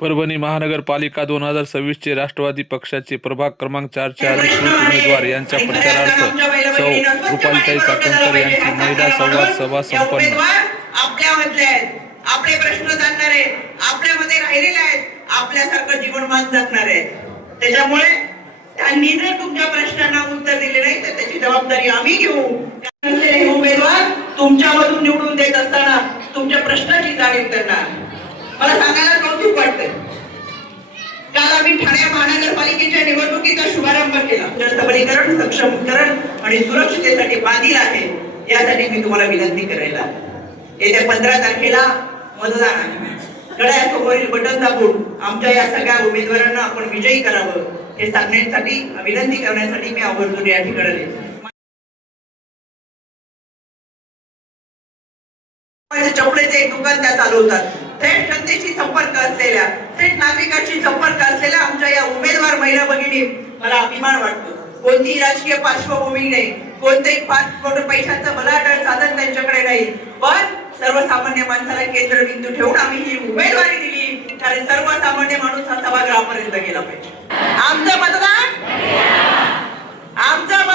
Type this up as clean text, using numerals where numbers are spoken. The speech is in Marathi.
परभणी महानगरपालिका 2026 चे राष्ट्रवादी पक्षाचे प्रभाग क्रमांक 4 चे अधिकृत उमेदवार यांच्या प्रचारार्थ सौ रुपालीताई चाकणकर यांची महिला संवाद सभा संपन्न। आपल्यामधले आहेत, आपले प्रश्न जाणणारे, आपल्यामध्ये राहिलेले आहेत, आपल्यासारखं जीवनमान जगणारे। त्याच्यामुळे त्यांनी जर तुमच्या प्रश्नांना उत्तर दिले नाही तर त्याची जबाबदारी आम्ही घेऊ। हे उमेदवार तुमच्यामधून निवडून देत असताना तुमच्या प्रश्नाची जाणीव करणार। मला सांगायला कौतुक वाटतंय, काल आम्ही ठाणे महानगरपालिकेच्या निवडणुकीचा शुभारंभ केला। सबलीकरण, सक्षमीकरण आणि सुरक्षिततेसाठी बांधील आहे, यासाठी मी तुम्हाला विनंती करायला येत्या 15 तारखेला मतदान आहे। गळ्यासमोरील बटन दाबून आमच्या या सगळ्या उमेदवारांना आपण विजयी करावं हे सांगण्यासाठी, विनंती करण्यासाठी मी आवर्जून या ठिकाणी आले। चपलेचे एक दुकान त्या चालवतात, थेट जनतेशी संपर्क असलेल्या, थेट नागरिकांशी संपर्क असलेल्या आमच्या या उमेदवार महिला भगिनी, मला अभिमान वाटतो। कोणतीही राजकीय पार्श्वभूमी नाही, कोणतेही 5 कोटी पैशाचं बलाढ्य साधन त्यांच्याकडे नाही, पण सर्वसामान्य माणसाला केंद्रबिंदू ठेवून आम्ही ही उमेदवारी दिली, कारण सर्वसामान्य माणूस हा सभागृहापर्यंत गेला पाहिजे। आमचं मतदान, आमचं